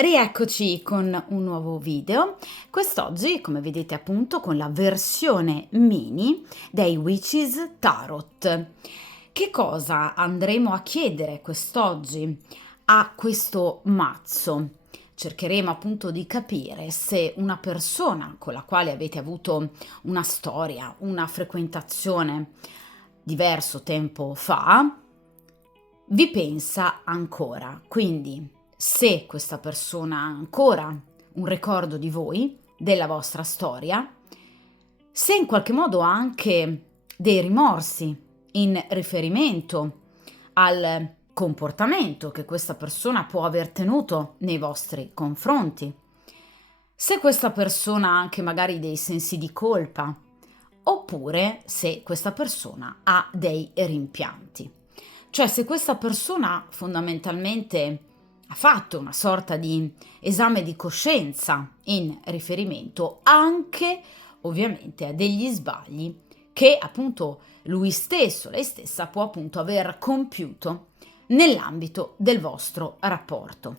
Rieccoci con un nuovo video, quest'oggi come vedete appunto con la versione mini dei Witches Tarot. Che cosa andremo a chiedere quest'oggi a questo mazzo? Cercheremo appunto di capire se una persona con la quale avete avuto una storia, una frequentazione diverso tempo fa, vi pensa ancora. Quindi se questa persona ha ancora un ricordo di voi, della vostra storia, se in qualche modo ha anche dei rimorsi in riferimento al comportamento che questa persona può aver tenuto nei vostri confronti, se questa persona ha anche magari dei sensi di colpa, oppure se questa persona ha dei rimpianti. Cioè se questa persona fondamentalmente ha fatto una sorta di esame di coscienza in riferimento anche ovviamente a degli sbagli che appunto lui stesso, lei stessa può appunto aver compiuto nell'ambito del vostro rapporto.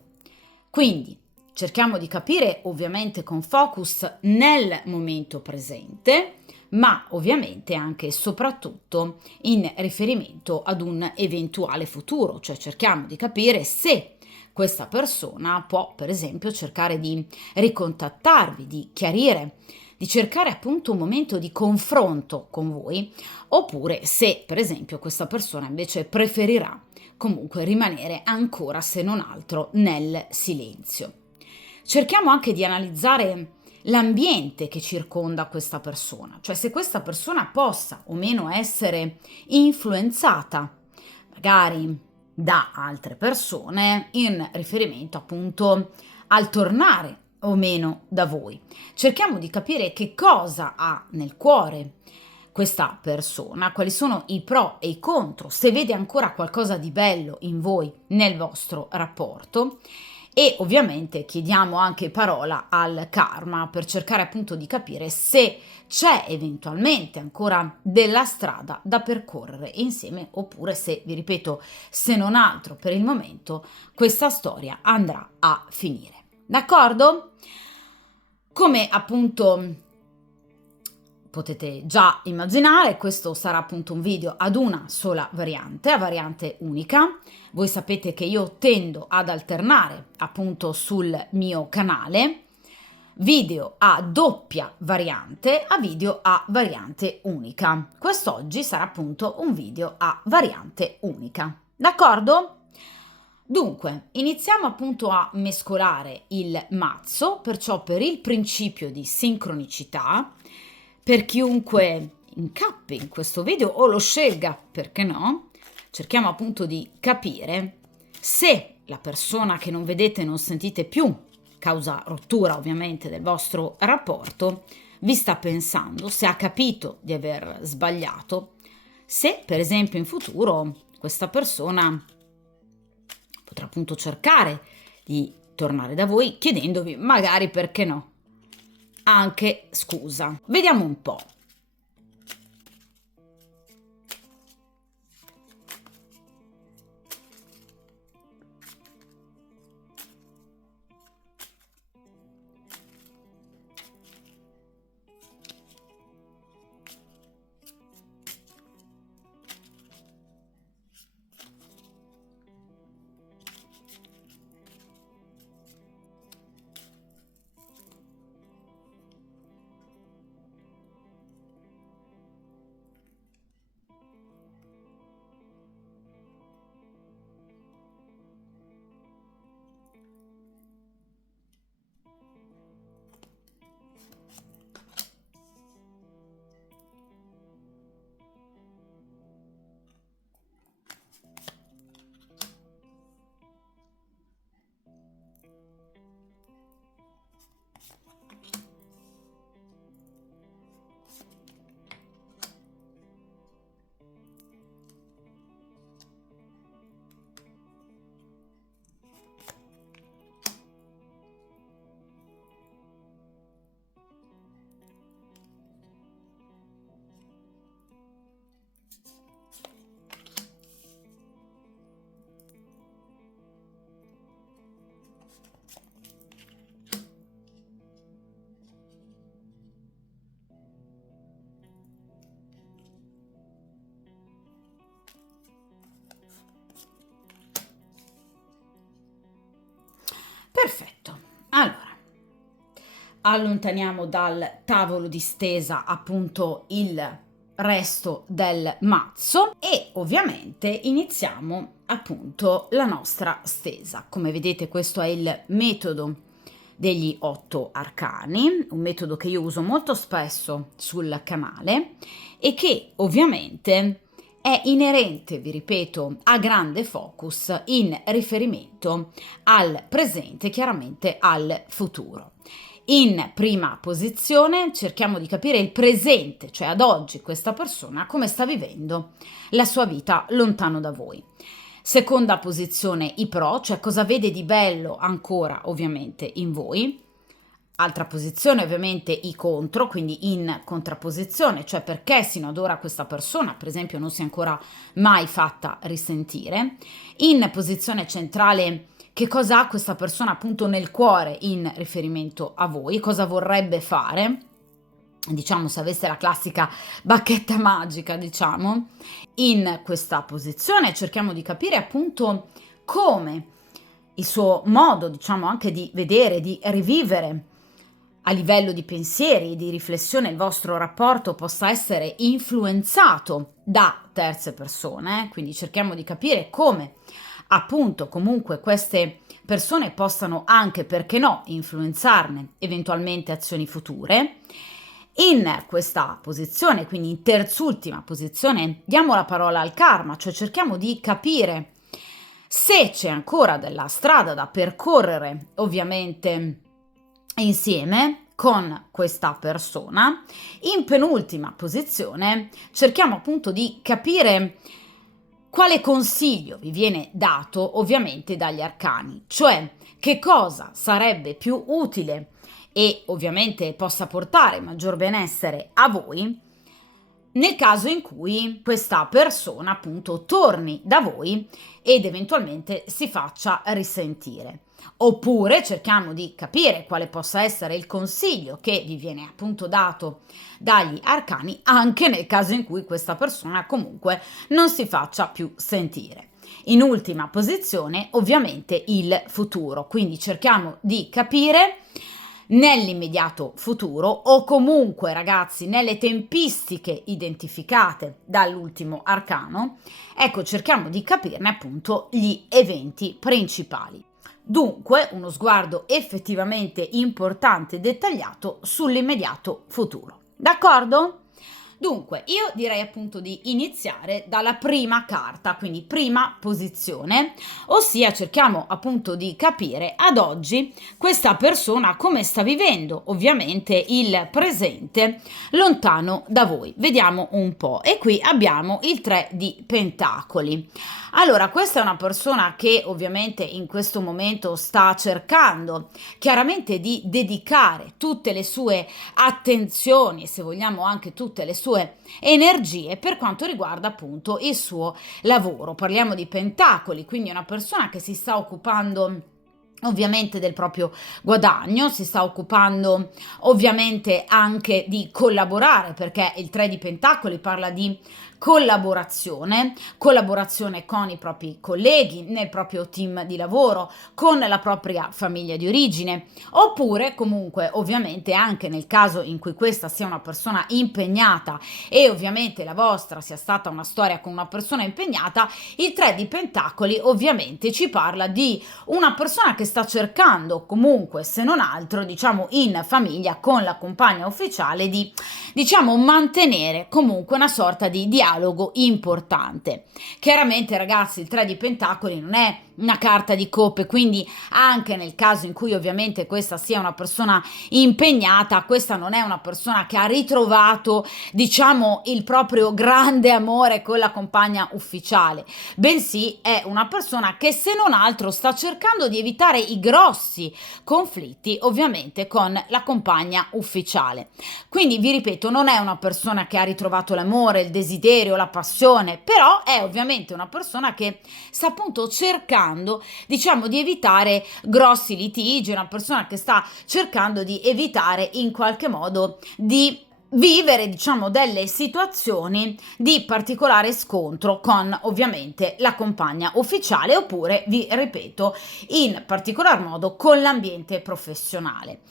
Quindi cerchiamo di capire ovviamente con focus nel momento presente, ma ovviamente anche e soprattutto in riferimento ad un eventuale futuro, cioè cerchiamo di capire se questa persona può per esempio cercare di ricontattarvi, di chiarire, di cercare appunto un momento di confronto con voi, oppure se per esempio questa persona invece preferirà comunque rimanere ancora se non altro nel silenzio. Cerchiamo anche di analizzare l'ambiente che circonda questa persona, cioè se questa persona possa o meno essere influenzata magari da altre persone in riferimento appunto al tornare o meno da voi. Cerchiamo di capire che cosa ha nel cuore questa persona, quali sono i pro e i contro, se vede ancora qualcosa di bello in voi nel vostro rapporto. E ovviamente chiediamo anche parola al karma per cercare appunto di capire se c'è eventualmente ancora della strada da percorrere insieme, oppure se, vi ripeto, se non altro per il momento questa storia andrà a finire. D'accordo? Come appunto potete già immaginare, questo sarà appunto un video ad una sola variante, a variante unica. Voi sapete che io tendo ad alternare appunto sul mio canale video a doppia variante a video a variante unica. Quest'oggi sarà appunto un video a variante unica. D'accordo? Dunque, iniziamo appunto a mescolare il mazzo, perciò per il principio di sincronicità, per chiunque incappi in questo video o lo scelga, perché no, cerchiamo appunto di capire se la persona che non vedete e non sentite più, causa rottura ovviamente del vostro rapporto, vi sta pensando, se ha capito di aver sbagliato, se per esempio in futuro questa persona potrà appunto cercare di tornare da voi chiedendovi magari perché no anche scusa. Vediamo un po'. Perfetto. Allora, allontaniamo dal tavolo di stesa appunto il resto del mazzo e ovviamente iniziamo appunto la nostra stesa. Come vedete, questo è il metodo degli 8 arcani, un metodo che io uso molto spesso sul canale e che ovviamente è inerente, vi ripeto, a grande focus in riferimento al presente, chiaramente al futuro. In prima posizione cerchiamo di capire il presente, cioè ad oggi questa persona come sta vivendo la sua vita lontano da voi. Seconda posizione, i pro, cioè cosa vede di bello ancora ovviamente in voi. Altra posizione ovviamente i contro, quindi in contrapposizione, cioè perché sino ad ora questa persona per esempio non si è ancora mai fatta risentire. In posizione centrale, che cosa ha questa persona appunto nel cuore in riferimento a voi, cosa vorrebbe fare, diciamo se avesse la classica bacchetta magica, diciamo. In questa posizione cerchiamo di capire appunto come il suo modo, diciamo, anche di vedere, di rivivere a livello di pensieri, di riflessione, il vostro rapporto possa essere influenzato da terze persone, quindi cerchiamo di capire come appunto comunque queste persone possano anche, perché no, influenzarne eventualmente azioni future. In questa posizione, quindi in terzultima posizione, diamo la parola al karma, cioè cerchiamo di capire se c'è ancora della strada da percorrere, ovviamente insieme con questa persona. In penultima posizione cerchiamo appunto di capire quale consiglio vi viene dato ovviamente dagli arcani, cioè che cosa sarebbe più utile e ovviamente possa portare maggior benessere a voi nel caso in cui questa persona appunto torni da voi ed eventualmente si faccia risentire. Oppure cerchiamo di capire quale possa essere il consiglio che vi viene appunto dato dagli arcani anche nel caso in cui questa persona comunque non si faccia più sentire. In ultima posizione ovviamente il futuro, quindi cerchiamo di capire nell'immediato futuro o comunque ragazzi nelle tempistiche identificate dall'ultimo arcano, ecco cerchiamo di capirne appunto gli eventi principali. Dunque uno sguardo effettivamente importante e dettagliato sull'immediato futuro. D'accordo? Dunque, io direi appunto di iniziare dalla prima carta, quindi prima posizione, ossia cerchiamo appunto di capire ad oggi questa persona come sta vivendo ovviamente il presente lontano da voi. Vediamo un po'. E qui abbiamo il 3 di Pentacoli. Allora, questa è una persona che ovviamente in questo momento sta cercando chiaramente di dedicare tutte le sue attenzioni, se vogliamo anche tutte le sue energie per quanto riguarda appunto il suo lavoro. Parliamo di Pentacoli, quindi è una persona che si sta occupando ovviamente del proprio guadagno, si sta occupando ovviamente anche di collaborare, perché il 3 di Pentacoli parla di collaborazione con i propri colleghi, nel proprio team di lavoro, con la propria famiglia di origine, oppure comunque ovviamente anche nel caso in cui questa sia una persona impegnata e ovviamente la vostra sia stata una storia con una persona impegnata, il 3 di Pentacoli ovviamente ci parla di una persona che sta cercando comunque, se non altro, diciamo in famiglia con la compagna ufficiale, di diciamo mantenere comunque una sorta di dialogo importante. Chiaramente ragazzi il 3 di Pentacoli non è una carta di coppe, quindi anche nel caso in cui ovviamente questa sia una persona impegnata, questa non è una persona che ha ritrovato diciamo il proprio grande amore con la compagna ufficiale, bensì è una persona che se non altro sta cercando di evitare i grossi conflitti ovviamente con la compagna ufficiale. Quindi vi ripeto, non è una persona che ha ritrovato l'amore, il desiderio, la passione, però è ovviamente una persona che sta appunto cercando diciamo di evitare grossi litigi, una persona che sta cercando di evitare in qualche modo di vivere, diciamo, delle situazioni di particolare scontro con ovviamente la compagna ufficiale oppure, vi ripeto, in particolar modo con l'ambiente professionale.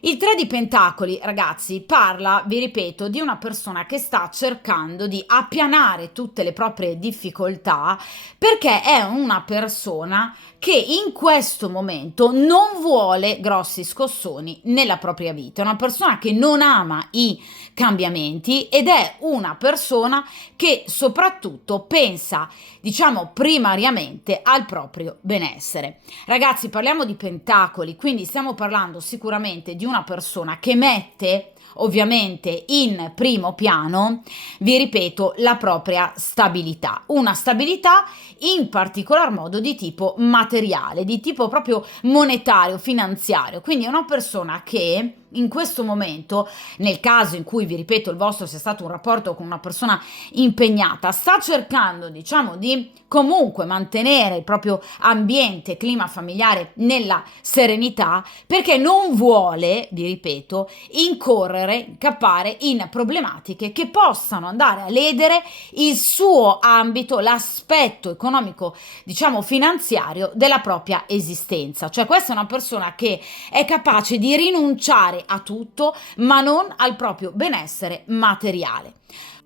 Il 3 di Pentacoli, ragazzi, parla, vi ripeto, di una persona che sta cercando di appianare tutte le proprie difficoltà perché è una persona che in questo momento non vuole grossi scossoni nella propria vita, è una persona che non ama i cambiamenti ed è una persona che soprattutto pensa, diciamo, primariamente al proprio benessere. Ragazzi, parliamo di pentacoli, quindi stiamo parlando sicuramente di una persona che mette ovviamente in primo piano, vi ripeto, la propria stabilità, una stabilità in particolar modo di tipo materiale, di tipo proprio monetario, finanziario, quindi è una persona che in questo momento, nel caso in cui, vi ripeto, il vostro sia stato un rapporto con una persona impegnata, sta cercando, diciamo, di comunque mantenere il proprio ambiente, clima familiare nella serenità, perché non vuole, vi ripeto, incappare in problematiche che possano andare a ledere il suo ambito, l'aspetto economico, diciamo, finanziario della propria esistenza. Cioè questa è una persona che è capace di rinunciare a tutto, ma non al proprio benessere materiale.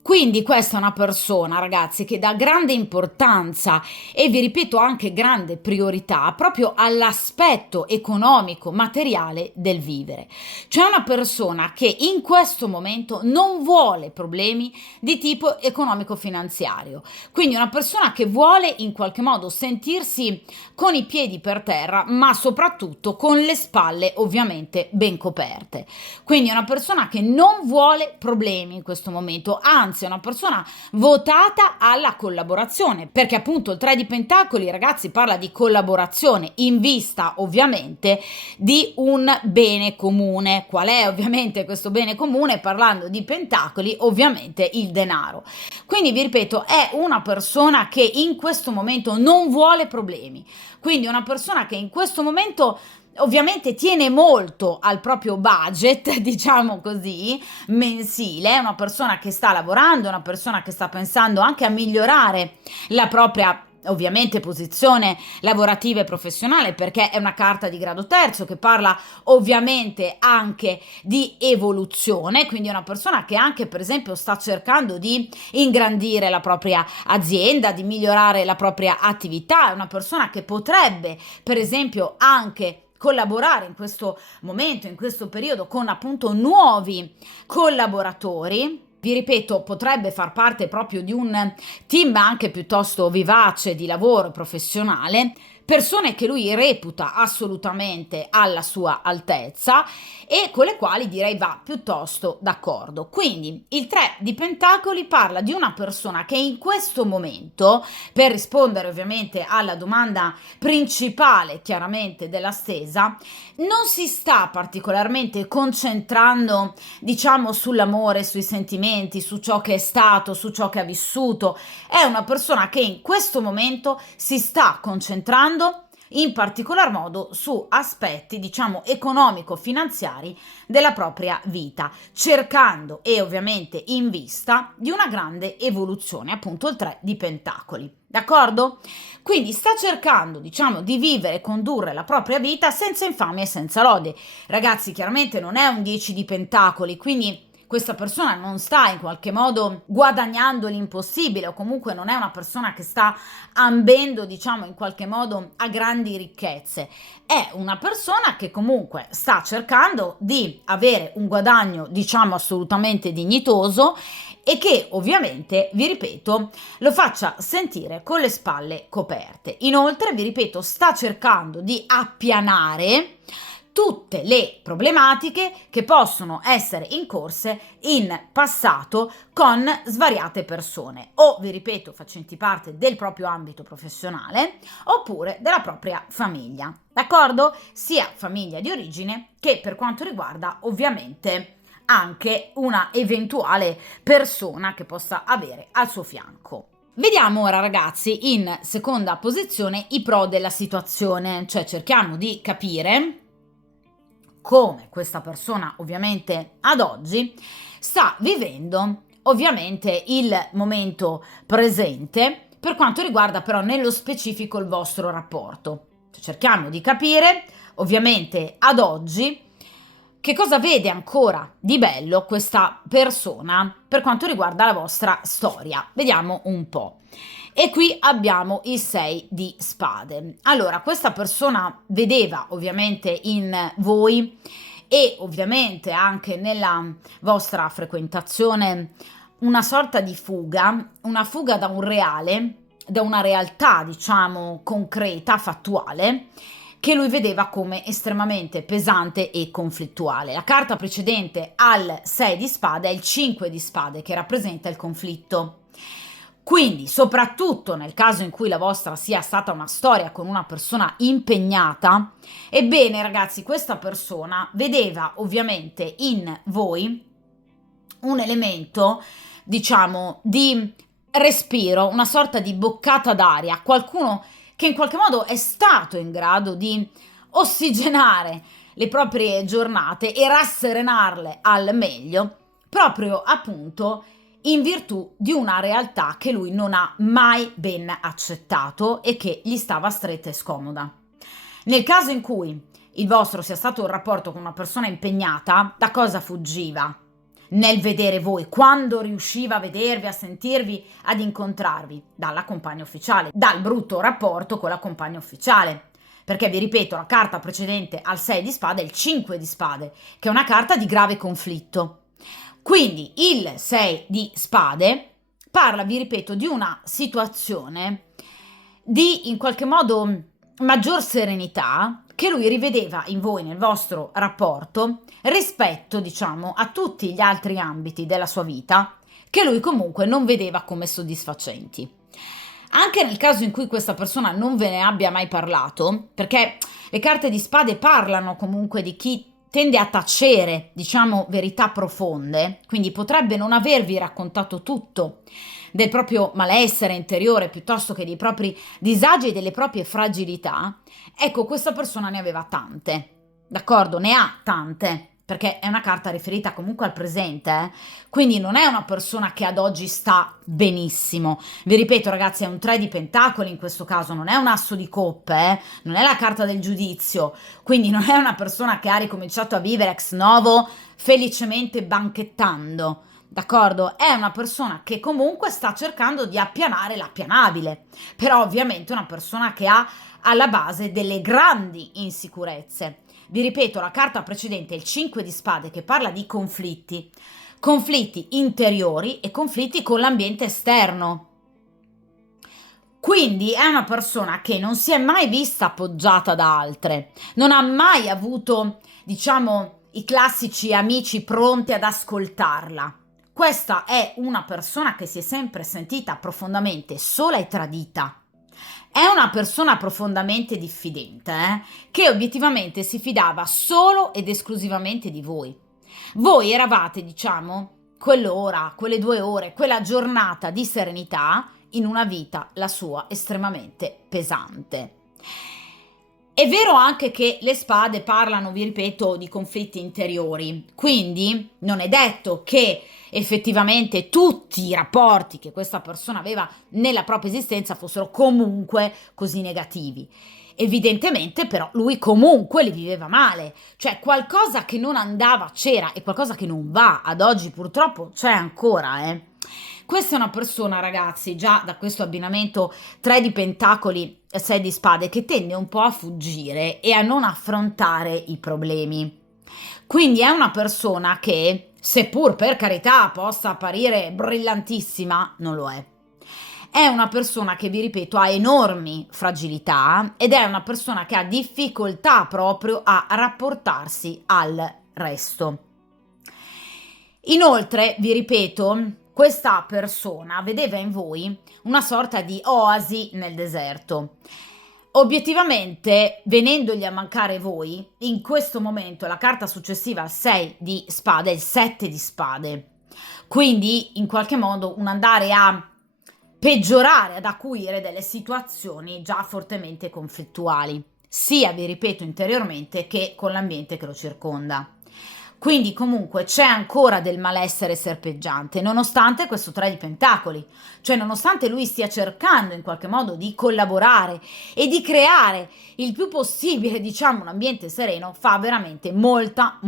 Quindi questa è una persona, ragazzi, che dà grande importanza e vi ripeto anche grande priorità proprio all'aspetto economico, materiale del vivere. Cioè una persona che in questo momento non vuole problemi di tipo economico-finanziario. Quindi una persona che vuole in qualche modo sentirsi con i piedi per terra, ma soprattutto con le spalle ovviamente ben coperte. Quindi è una persona che non vuole problemi in questo momento, anzi è una persona votata alla collaborazione, perché appunto il 3 di Pentacoli, ragazzi, parla di collaborazione in vista ovviamente di un bene comune. Qual è ovviamente questo bene comune? Parlando di Pentacoli, ovviamente il denaro. Quindi vi ripeto, è una persona che in questo momento non vuole problemi, quindi una persona che in questo momento ovviamente tiene molto al proprio budget, diciamo così, mensile, è una persona che sta lavorando, una persona che sta pensando anche a migliorare la propria ovviamente posizione lavorativa e professionale, perché è una carta di grado terzo che parla ovviamente anche di evoluzione, quindi è una persona che anche per esempio sta cercando di ingrandire la propria azienda, di migliorare la propria attività, è una persona che potrebbe per esempio anche collaborare in questo momento, in questo periodo con appunto nuovi collaboratori. Vi ripeto, potrebbe far parte proprio di un team anche piuttosto vivace di lavoro professionale, persone che lui reputa assolutamente alla sua altezza e con le quali direi va piuttosto d'accordo. Quindi il 3 di Pentacoli parla di una persona che in questo momento, per rispondere ovviamente alla domanda principale chiaramente della stesa, non si sta particolarmente concentrando, diciamo, sull'amore, sui sentimenti, su ciò che è stato, su ciò che ha vissuto. È una persona che in questo momento si sta concentrando in particolar modo su aspetti, diciamo, economico-finanziari della propria vita, cercando e ovviamente in vista di una grande evoluzione, appunto il 3 di Pentacoli. D'accordo? Quindi sta cercando, diciamo, di vivere e condurre la propria vita senza infamia e senza lode. Ragazzi, chiaramente non è un 10 di Pentacoli, quindi questa persona non sta in qualche modo guadagnando l'impossibile o comunque non è una persona che sta ambendo, diciamo, in qualche modo a grandi ricchezze. È una persona che comunque sta cercando di avere un guadagno, diciamo, assolutamente dignitoso e che ovviamente, vi ripeto, lo faccia sentire con le spalle coperte. Inoltre, vi ripeto, sta cercando di appianare tutte le problematiche che possono essere incorse in passato con svariate persone o, vi ripeto, facenti parte del proprio ambito professionale oppure della propria famiglia, d'accordo? Sia famiglia di origine che per quanto riguarda ovviamente anche una eventuale persona che possa avere al suo fianco. Vediamo ora, ragazzi, in seconda posizione i pro della situazione, cioè cerchiamo di capire come questa persona ovviamente ad oggi sta vivendo ovviamente il momento presente per quanto riguarda però nello specifico il vostro rapporto. Cerchiamo di capire ovviamente ad oggi che cosa vede ancora di bello questa persona per quanto riguarda la vostra storia. Vediamo un po'. E qui abbiamo il 6 di spade. Allora, questa persona vedeva ovviamente in voi e ovviamente anche nella vostra frequentazione una sorta di fuga, una fuga da un reale, da una realtà, diciamo, concreta, fattuale, che lui vedeva come estremamente pesante e conflittuale. La carta precedente al 6 di spade è il 5 di spade, che rappresenta il conflitto. Quindi, soprattutto nel caso in cui la vostra sia stata una storia con una persona impegnata, ebbene ragazzi, questa persona vedeva ovviamente in voi un elemento, diciamo, di respiro, una sorta di boccata d'aria, qualcuno che in qualche modo è stato in grado di ossigenare le proprie giornate e rasserenarle al meglio, proprio appunto in virtù di una realtà che lui non ha mai ben accettato e che gli stava stretta e scomoda. Nel caso in cui il vostro sia stato un rapporto con una persona impegnata, da cosa fuggiva? Nel vedere voi, quando riusciva a vedervi, a sentirvi, ad incontrarvi? Dalla compagna ufficiale, dal brutto rapporto con la compagna ufficiale. Perché vi ripeto, la carta precedente al 6 di spade è il 5 di spade, che è una carta di grave conflitto. Quindi il 6 di spade parla, vi ripeto, di una situazione di in qualche modo maggior serenità che lui rivedeva in voi, nel vostro rapporto, rispetto, diciamo, a tutti gli altri ambiti della sua vita che lui comunque non vedeva come soddisfacenti. Anche nel caso in cui questa persona non ve ne abbia mai parlato, perché le carte di spade parlano comunque di chi tende a tacere, diciamo, verità profonde, quindi potrebbe non avervi raccontato tutto del proprio malessere interiore piuttosto che dei propri disagi e delle proprie fragilità. Ecco, questa persona ne aveva tante, d'accordo? Ne ha tante, perché è una carta riferita comunque al presente, quindi non è una persona che ad oggi sta benissimo. Vi ripeto ragazzi, è un 3 di pentacoli in questo caso, non è un asso di coppe, non è la carta del giudizio, quindi non è una persona che ha ricominciato a vivere ex novo felicemente banchettando. D'accordo? È una persona che comunque sta cercando di appianare l'appianabile, però ovviamente una persona che ha alla base delle grandi insicurezze. Vi ripeto, la carta precedente è il 5 di spade che parla di conflitti, conflitti interiori e conflitti con l'ambiente esterno. Quindi è una persona che non si è mai vista appoggiata da altre, non ha mai avuto, diciamo, i classici amici pronti ad ascoltarla. Questa è una persona che si è sempre sentita profondamente sola e tradita. È una persona profondamente diffidente, che obiettivamente si fidava solo ed esclusivamente di voi. Voi eravate, diciamo, quell'ora, quelle 2 ore, quella giornata di serenità in una vita, la sua, estremamente pesante. È vero anche che le spade parlano, vi ripeto, di conflitti interiori, quindi non è detto che effettivamente tutti i rapporti che questa persona aveva nella propria esistenza fossero comunque così negativi. Evidentemente però lui comunque li viveva male, cioè qualcosa che non andava c'era e qualcosa che non va ad oggi purtroppo c'è ancora. Questa è una persona, ragazzi, già da questo abbinamento 3 di pentacoli e 6 di spade, che tende un po' a fuggire e a non affrontare i problemi. Quindi è una persona che, seppur per carità possa apparire brillantissima, non lo è. È una persona che, vi ripeto, ha enormi fragilità ed è una persona che ha difficoltà proprio a rapportarsi al resto. Inoltre, vi ripeto, questa persona vedeva in voi una sorta di oasi nel deserto. Obiettivamente, venendogli a mancare voi, in questo momento la carta successiva al 6 di spade è il 7 di spade. Quindi, in qualche modo, un andare a peggiorare, ad acuire delle situazioni già fortemente conflittuali, sia, vi ripeto, interiormente che con l'ambiente che lo circonda. Quindi comunque c'è ancora del malessere serpeggiante, nonostante questo 3 di pentacoli, cioè nonostante lui stia cercando in qualche modo di collaborare e di creare il più possibile, diciamo, un ambiente sereno, fa veramente molta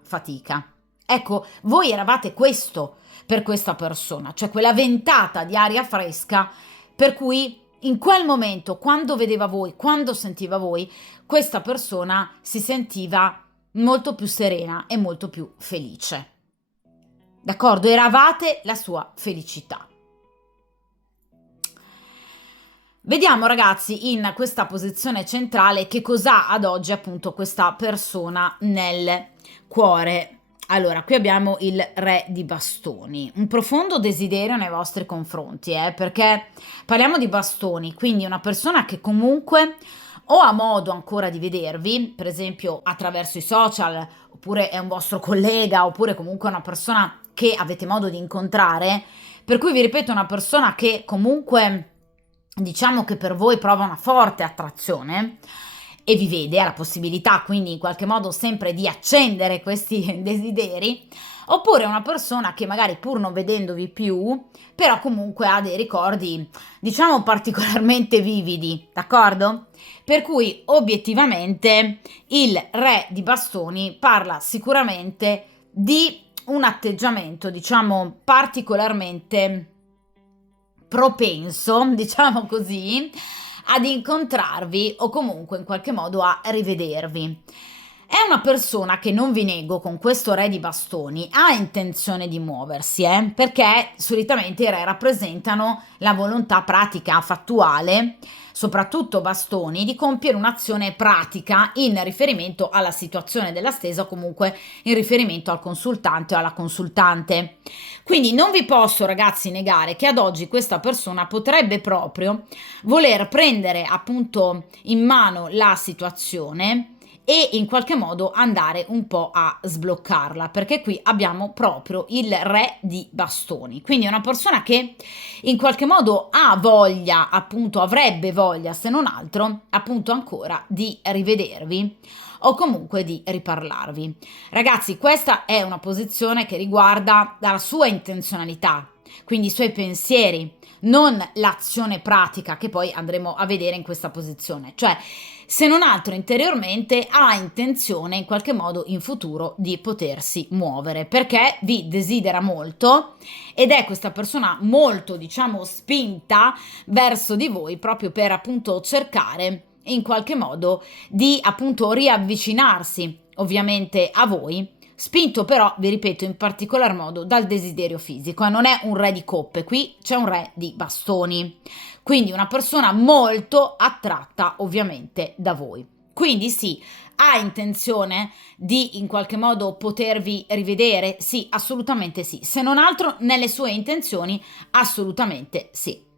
fatica. Ecco, voi eravate questo per questa persona, cioè quella ventata di aria fresca per cui in quel momento, quando vedeva voi, quando sentiva voi, questa persona si sentiva molto più serena e molto più felice. D'accordo? Eravate la sua felicità. Vediamo ragazzi in questa posizione centrale che cos'ha ad oggi appunto questa persona nel cuore. Allora, qui abbiamo il Re di bastoni, un profondo desiderio nei vostri confronti, perché parliamo di bastoni, quindi una persona che comunque o ha modo ancora di vedervi, per esempio attraverso i social, oppure è un vostro collega, oppure comunque una persona che avete modo di incontrare, per cui vi ripeto, una persona che comunque diciamo che per voi prova una forte attrazione e vi vede, ha la possibilità quindi in qualche modo sempre di accendere questi desideri, oppure una persona che magari pur non vedendovi più, però comunque ha dei ricordi, diciamo, particolarmente vividi, d'accordo? Per cui obiettivamente il Re di bastoni parla sicuramente di un atteggiamento, diciamo, particolarmente propenso, diciamo così, ad incontrarvi o comunque in qualche modo a rivedervi. È una persona che non vi nego, con questo Re di bastoni, ha intenzione di muoversi, perché solitamente i re rappresentano la volontà pratica, fattuale, soprattutto bastoni, di compiere un'azione pratica in riferimento alla situazione della stesa o comunque in riferimento al consultante o alla consultante. Quindi non vi posso, ragazzi, negare che ad oggi questa persona potrebbe proprio voler prendere appunto in mano la situazione e in qualche modo andare un po' a sbloccarla, perché qui abbiamo proprio il Re di bastoni, quindi è una persona che in qualche modo ha voglia, appunto avrebbe voglia se non altro, appunto ancora di rivedervi o comunque di riparlarvi. Ragazzi, questa è una posizione che riguarda la sua intenzionalità, quindi i suoi pensieri, non l'azione pratica che poi andremo a vedere in questa posizione, cioè se non altro interiormente ha intenzione in qualche modo in futuro di potersi muovere perché vi desidera molto ed è questa persona molto, diciamo, spinta verso di voi proprio per appunto cercare in qualche modo di appunto riavvicinarsi ovviamente a voi, spinto però, vi ripeto, in particolar modo dal desiderio fisico. Non è un re di coppe, qui c'è un re di bastoni, quindi una persona molto attratta ovviamente da voi. Quindi sì, ha intenzione di in qualche modo potervi rivedere? Sì, assolutamente sì. Se non altro nelle sue intenzioni, assolutamente sì.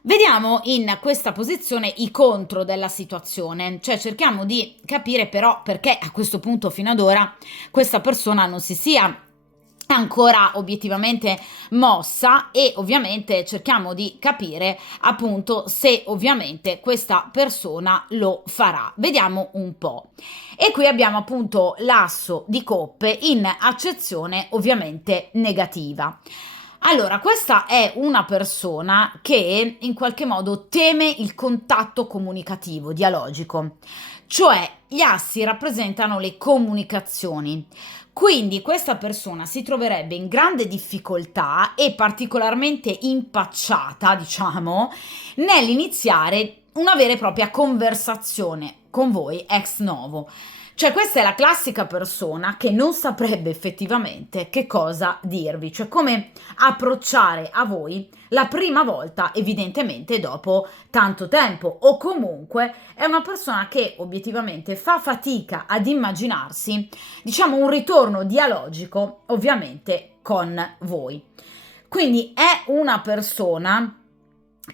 Vediamo in questa posizione i contro della situazione, cioè cerchiamo di capire però perché a questo punto fino ad ora questa persona non si sia ancora obiettivamente mossa e ovviamente cerchiamo di capire appunto se ovviamente questa persona lo farà. Vediamo un po'. E qui abbiamo appunto l'asso di coppe in accezione ovviamente negativa. Allora, questa è una persona che in qualche modo teme il contatto comunicativo, dialogico, cioè gli assi rappresentano le comunicazioni. Quindi questa persona si troverebbe in grande difficoltà e particolarmente impacciata, diciamo, nell'iniziare una vera e propria conversazione con voi ex novo. Cioè questa è la classica persona che non saprebbe effettivamente che cosa dirvi, cioè come approcciare a voi la prima volta, evidentemente dopo tanto tempo, o comunque è una persona che obiettivamente fa fatica ad immaginarsi, diciamo, un ritorno dialogico, ovviamente con voi. Quindi è una persona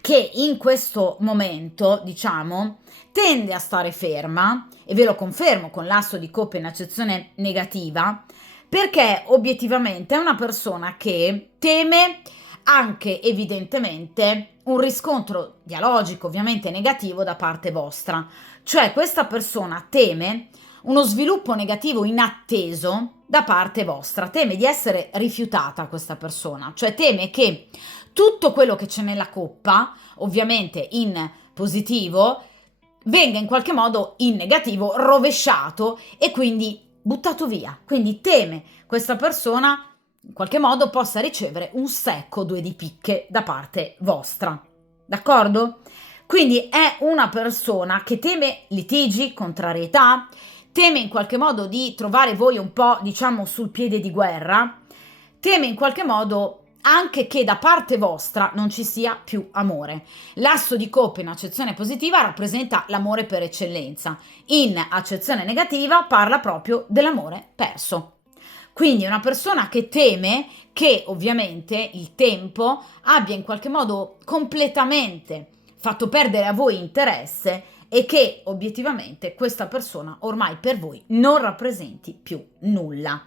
che in questo momento, diciamo, tende a stare ferma, e ve lo confermo con l'asso di coppe in accezione negativa, perché obiettivamente è una persona che teme anche evidentemente un riscontro dialogico, ovviamente negativo da parte vostra. Cioè questa persona teme uno sviluppo negativo inatteso da parte vostra, teme di essere rifiutata questa persona, cioè teme che tutto quello che c'è nella coppa, ovviamente in positivo, venga in qualche modo in negativo, rovesciato e quindi buttato via. Quindi teme questa persona in qualche modo possa ricevere un secco, due di picche da parte vostra. D'accordo? Quindi è una persona che teme litigi, contrarietà, teme in qualche modo di trovare voi un po', diciamo, sul piede di guerra, teme in qualche modo anche che da parte vostra non ci sia più amore. L'asso di coppe in accezione positiva rappresenta l'amore per eccellenza, in accezione negativa parla proprio dell'amore perso. Quindi è una persona che teme che ovviamente il tempo abbia in qualche modo completamente fatto perdere a voi interesse e che obiettivamente questa persona ormai per voi non rappresenti più nulla.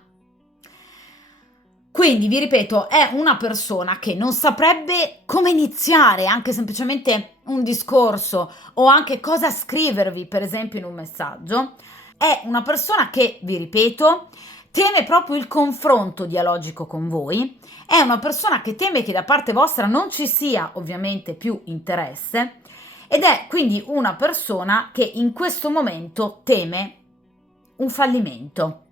Quindi vi ripeto, è una persona che non saprebbe come iniziare anche semplicemente un discorso o anche cosa scrivervi, per esempio, in un messaggio. È una persona che, vi ripeto, teme proprio il confronto dialogico con voi, è una persona che teme che da parte vostra non ci sia ovviamente più interesse ed è quindi una persona che in questo momento teme un fallimento.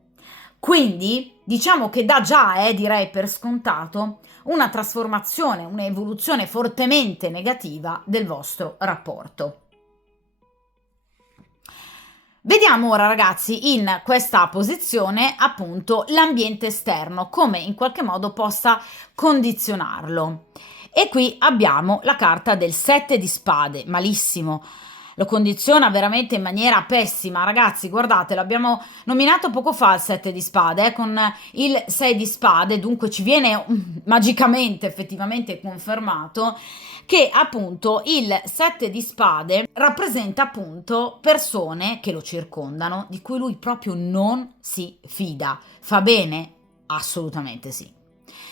Quindi diciamo che dà già, direi per scontato, una trasformazione, un'evoluzione fortemente negativa del vostro rapporto. Vediamo ora ragazzi in questa posizione appunto l'ambiente esterno, come in qualche modo possa condizionarlo. E qui abbiamo la carta del 7 di spade, malissimo. Lo condiziona veramente in maniera pessima, ragazzi, guardate, l'abbiamo nominato poco fa il 7 di spade, con il 6 di spade, dunque ci viene magicamente effettivamente confermato che appunto il 7 di spade rappresenta appunto persone che lo circondano, di cui lui proprio non si fida. Fa bene? Assolutamente sì.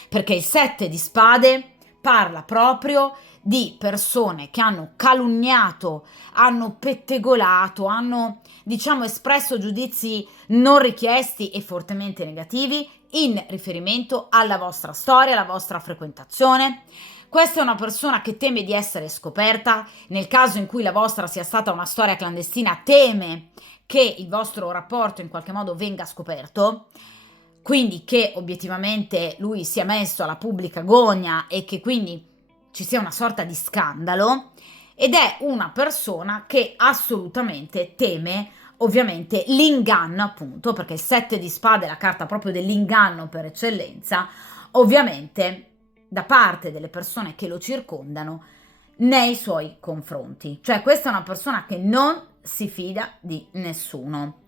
Perché il 7 di spade parla proprio di persone che hanno calunniato, hanno pettegolato, hanno, diciamo, espresso giudizi non richiesti e fortemente negativi in riferimento alla vostra storia, alla vostra frequentazione. Questa è una persona che teme di essere scoperta, nel caso in cui la vostra sia stata una storia clandestina, teme che il vostro rapporto in qualche modo venga scoperto, quindi che obiettivamente lui sia messo alla pubblica gogna e che quindi ci sia una sorta di scandalo, ed è una persona che assolutamente teme ovviamente l'inganno, appunto, perché il 7 di spade è la carta proprio dell'inganno per eccellenza, ovviamente da parte delle persone che lo circondano nei suoi confronti. Cioè questa è una persona che non si fida di nessuno.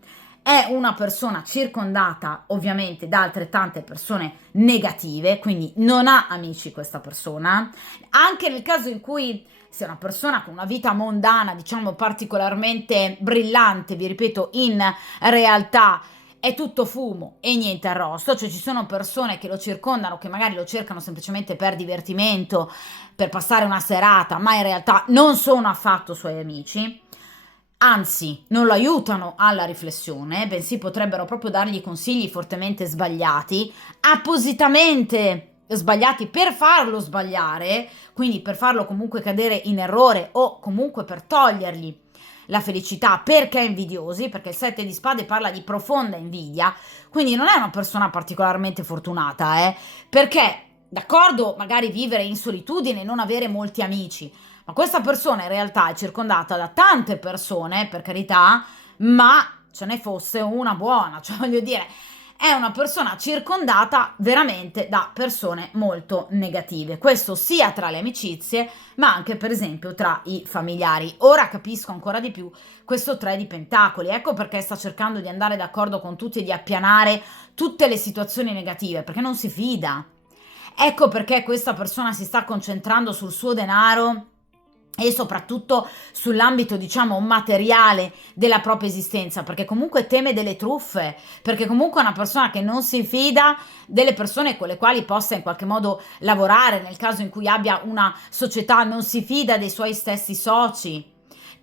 È una persona circondata ovviamente da altrettante persone negative, quindi non ha amici questa persona. Anche nel caso in cui sia una persona con una vita mondana, diciamo particolarmente brillante, vi ripeto, in realtà è tutto fumo e niente arrosto, cioè ci sono persone che lo circondano, che magari lo cercano semplicemente per divertimento, per passare una serata, ma in realtà non sono affatto suoi amici. Anzi, non lo aiutano alla riflessione, bensì potrebbero proprio dargli consigli fortemente sbagliati, appositamente sbagliati per farlo sbagliare, quindi per farlo comunque cadere in errore o comunque per togliergli la felicità perché è invidiosi, perché il 7 di spade parla di profonda invidia, quindi non è una persona particolarmente fortunata, perché d'accordo magari vivere in solitudine e non avere molti amici, ma questa persona in realtà è circondata da tante persone, per carità, ma ce ne fosse una buona, cioè voglio dire, è una persona circondata veramente da persone molto negative. Questo sia tra le amicizie, ma anche per esempio tra i familiari. Ora capisco ancora di più questo 3 di pentacoli, ecco perché sta cercando di andare d'accordo con tutti e di appianare tutte le situazioni negative, perché non si fida. Ecco perché questa persona si sta concentrando sul suo denaro e soprattutto sull'ambito, diciamo, materiale della propria esistenza, perché comunque teme delle truffe, perché comunque è una persona che non si fida delle persone con le quali possa in qualche modo lavorare, nel caso in cui abbia una società, non si fida dei suoi stessi soci,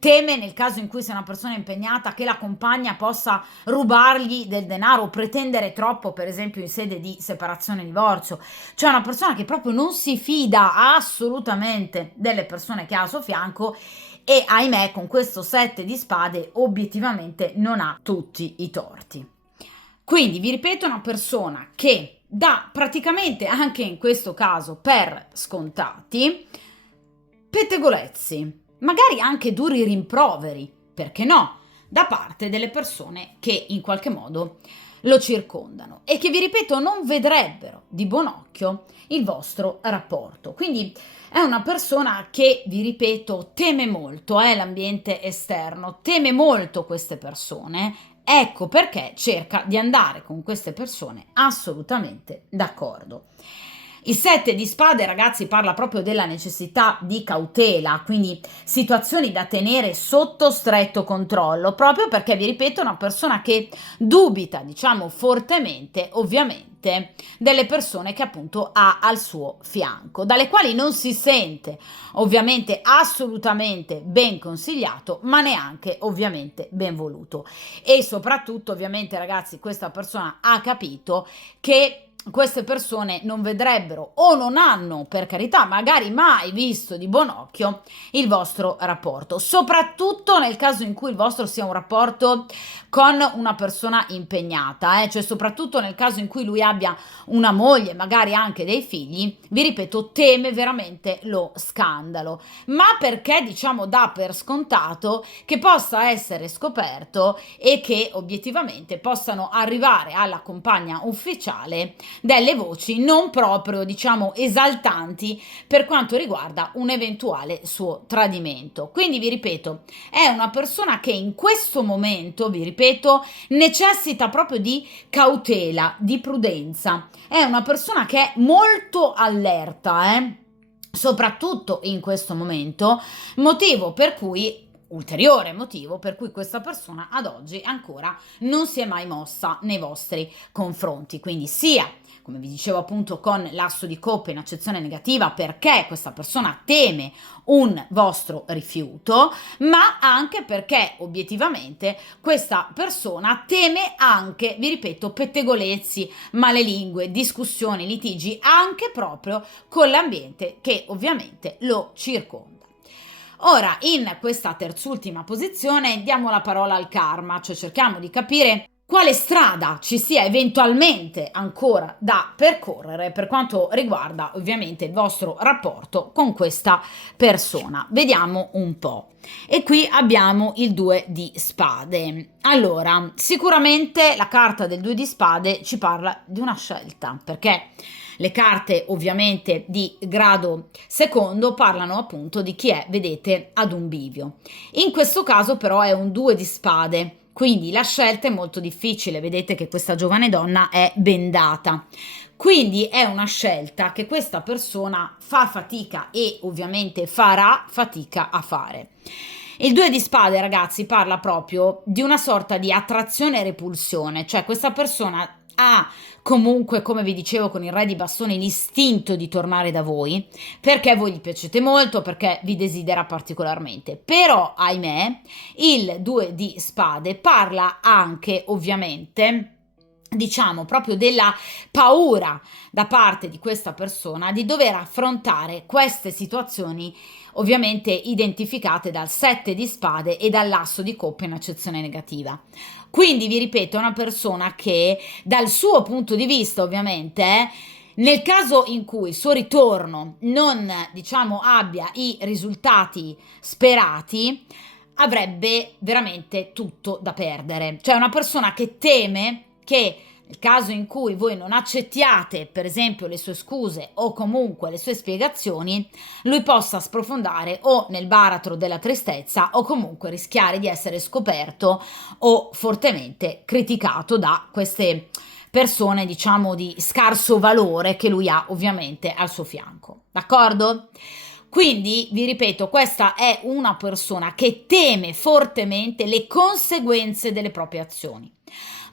teme nel caso in cui sia una persona impegnata che la compagna possa rubargli del denaro o pretendere troppo, per esempio in sede di separazione e divorzio, cioè una persona che proprio non si fida assolutamente delle persone che ha al suo fianco e ahimè con questo 7 di spade obiettivamente non ha tutti i torti. Quindi vi ripeto, una persona che dà praticamente anche in questo caso per scontati pettegolezzi, magari anche duri rimproveri, perché no, da parte delle persone che in qualche modo lo circondano e che vi ripeto non vedrebbero di buon occhio il vostro rapporto. Quindi è una persona che, vi ripeto, teme molto l'ambiente esterno, teme molto queste persone. Ecco perché cerca di andare con queste persone assolutamente d'accordo. Il 7 di spade, ragazzi, parla proprio della necessità di cautela, quindi situazioni da tenere sotto stretto controllo, proprio perché, vi ripeto, è una persona che dubita, diciamo, fortemente, ovviamente, delle persone che appunto ha al suo fianco, dalle quali non si sente ovviamente assolutamente ben consigliato, ma neanche ovviamente ben voluto. E soprattutto, ovviamente, ragazzi, questa persona ha capito che queste persone non vedrebbero o non hanno, per carità, magari mai visto di buon occhio il vostro rapporto, soprattutto nel caso in cui il vostro sia un rapporto con una persona impegnata, cioè soprattutto nel caso in cui lui abbia una moglie, magari anche dei figli, vi ripeto, teme veramente lo scandalo, ma perché diciamo dà per scontato che possa essere scoperto e che obiettivamente possano arrivare alla compagna ufficiale delle voci non proprio, diciamo, esaltanti per quanto riguarda un eventuale suo tradimento. Quindi vi ripeto, è una persona che in questo momento, vi ripeto, necessita proprio di cautela, di prudenza. È una persona che è molto allerta, soprattutto in questo momento, motivo per cui ulteriore motivo per cui questa persona ad oggi ancora non si è mai mossa nei vostri confronti. Quindi sia, come vi dicevo appunto, con l'asso di coppe in accezione negativa, perché questa persona teme un vostro rifiuto, ma anche perché obiettivamente questa persona teme anche, vi ripeto, pettegolezzi, malelingue, discussioni, litigi, anche proprio con l'ambiente che ovviamente lo circonda. Ora, in questa terzultima posizione diamo la parola al karma, cioè cerchiamo di capire quale strada ci sia eventualmente ancora da percorrere per quanto riguarda ovviamente il vostro rapporto con questa persona. Vediamo un po'. E qui abbiamo il 2 di spade. Allora, sicuramente la carta del 2 di spade ci parla di una scelta, perché le carte ovviamente di grado secondo parlano appunto di chi è, vedete, ad un bivio. In questo caso però è un 2 di spade, quindi la scelta è molto difficile, vedete che questa giovane donna è bendata. Quindi è una scelta che questa persona fa fatica e ovviamente farà fatica a fare. Il 2 di spade, ragazzi, parla proprio di una sorta di attrazione e repulsione, cioè questa persona ha comunque, come vi dicevo con il re di bastoni, l'istinto di tornare da voi, perché voi gli piacete molto, perché vi desidera particolarmente. Però, ahimè, il 2 di spade parla anche, ovviamente, diciamo proprio della paura da parte di questa persona di dover affrontare queste situazioni ovviamente identificate dal 7 di spade e dall'asso di coppe in accezione negativa. Quindi vi ripeto, è una persona che dal suo punto di vista ovviamente nel caso in cui il suo ritorno non diciamo abbia i risultati sperati avrebbe veramente tutto da perdere, cioè una persona che teme che nel caso in cui voi non accettiate, per esempio, le sue scuse o comunque le sue spiegazioni, lui possa sprofondare o nel baratro della tristezza o comunque rischiare di essere scoperto o fortemente criticato da queste persone, diciamo, di scarso valore che lui ha ovviamente al suo fianco. D'accordo? Quindi, vi ripeto, questa è una persona che teme fortemente le conseguenze delle proprie azioni.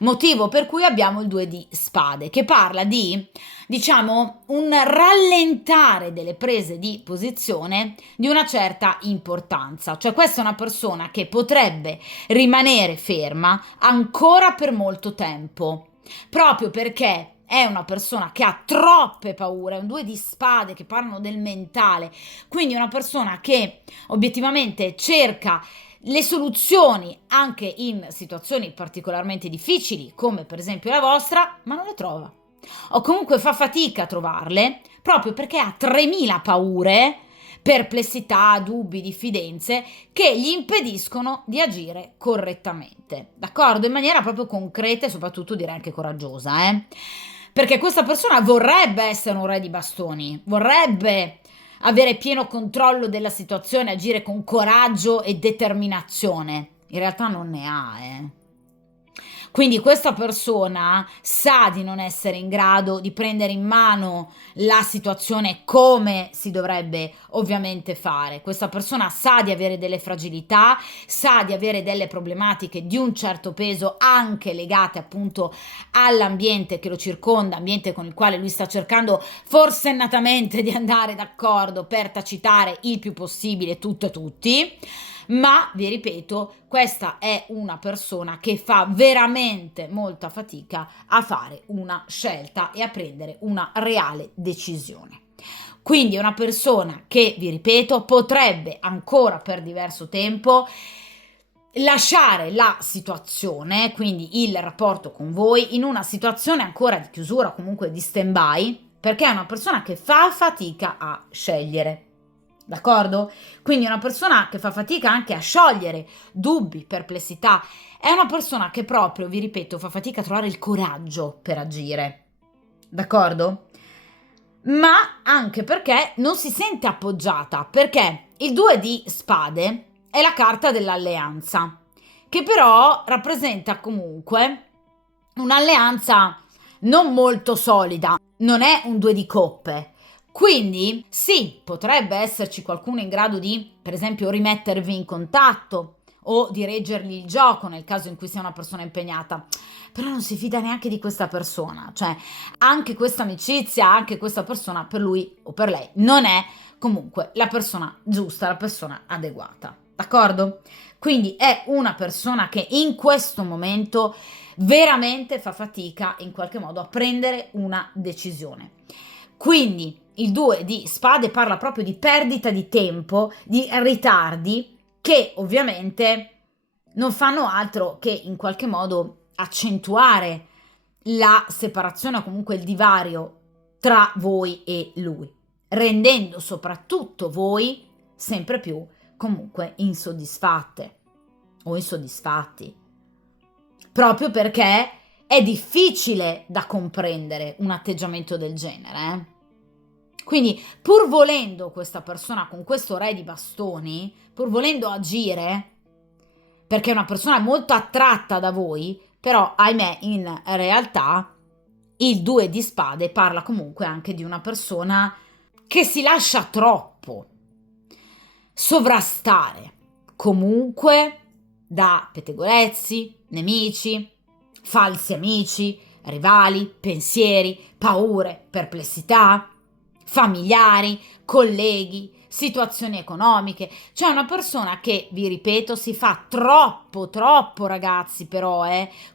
Motivo per cui abbiamo il 2 di spade, che parla di, diciamo, un rallentare delle prese di posizione di una certa importanza. Cioè questa è una persona che potrebbe rimanere ferma ancora per molto tempo, proprio perché è una persona che ha troppe paure, è un 2 di spade che parlano del mentale, quindi una persona che obiettivamente cerca le soluzioni anche in situazioni particolarmente difficili, come per esempio la vostra, ma non le trova. O comunque fa fatica a trovarle, proprio perché ha 3000 paure, perplessità, dubbi, diffidenze, che gli impediscono di agire correttamente. D'accordo? In maniera proprio concreta e soprattutto direi anche coraggiosa, Perché questa persona vorrebbe essere un re di bastoni, vorrebbe avere pieno controllo della situazione, agire con coraggio e determinazione. In realtà non ne ha. Quindi questa persona sa di non essere in grado di prendere in mano la situazione come si dovrebbe ovviamente fare. Questa persona sa di avere delle fragilità, sa di avere delle problematiche di un certo peso anche legate appunto all'ambiente che lo circonda, ambiente con il quale lui sta cercando forsennatamente di andare d'accordo per tacitare il più possibile tutto e tutti. Ma vi ripeto, questa è una persona che fa veramente molta fatica a fare una scelta e a prendere una reale decisione. Quindi è una persona che, vi ripeto, potrebbe ancora per diverso tempo lasciare la situazione, quindi il rapporto con voi, in una situazione ancora di chiusura, comunque di stand-by, perché è una persona che fa fatica a scegliere. D'accordo? Quindi è una persona che fa fatica anche a sciogliere dubbi, perplessità. È una persona che proprio, vi ripeto, fa fatica a trovare il coraggio per agire. D'accordo? Ma anche perché non si sente appoggiata, perché il 2 di spade è la carta dell'alleanza, che però rappresenta comunque un'alleanza non molto solida, non è un 2 di coppe. Quindi sì, potrebbe esserci qualcuno in grado di, per esempio, rimettervi in contatto o di reggergli il gioco nel caso in cui sia una persona impegnata, però non si fida neanche di questa persona, cioè anche questa amicizia, anche questa persona per lui o per lei non è comunque la persona giusta, la persona adeguata, d'accordo? Quindi è una persona che in questo momento veramente fa fatica in qualche modo a prendere una decisione. Quindi il 2 di spade parla proprio di perdita di tempo, di ritardi che ovviamente non fanno altro che in qualche modo accentuare la separazione o comunque il divario tra voi e lui, rendendo soprattutto voi sempre più comunque insoddisfatte o insoddisfatti, proprio perché è difficile da comprendere un atteggiamento del genere. Quindi, pur volendo questa persona con questo re di bastoni, pur volendo agire, perché è una persona molto attratta da voi, però ahimè in realtà il 2 di spade parla comunque anche di una persona che si lascia troppo sovrastare comunque da pettegolezzi, nemici, falsi amici, rivali, pensieri, paure, perplessità, familiari, colleghi, situazioni economiche. C'è una persona che, vi ripeto, si fa troppo ragazzi, però,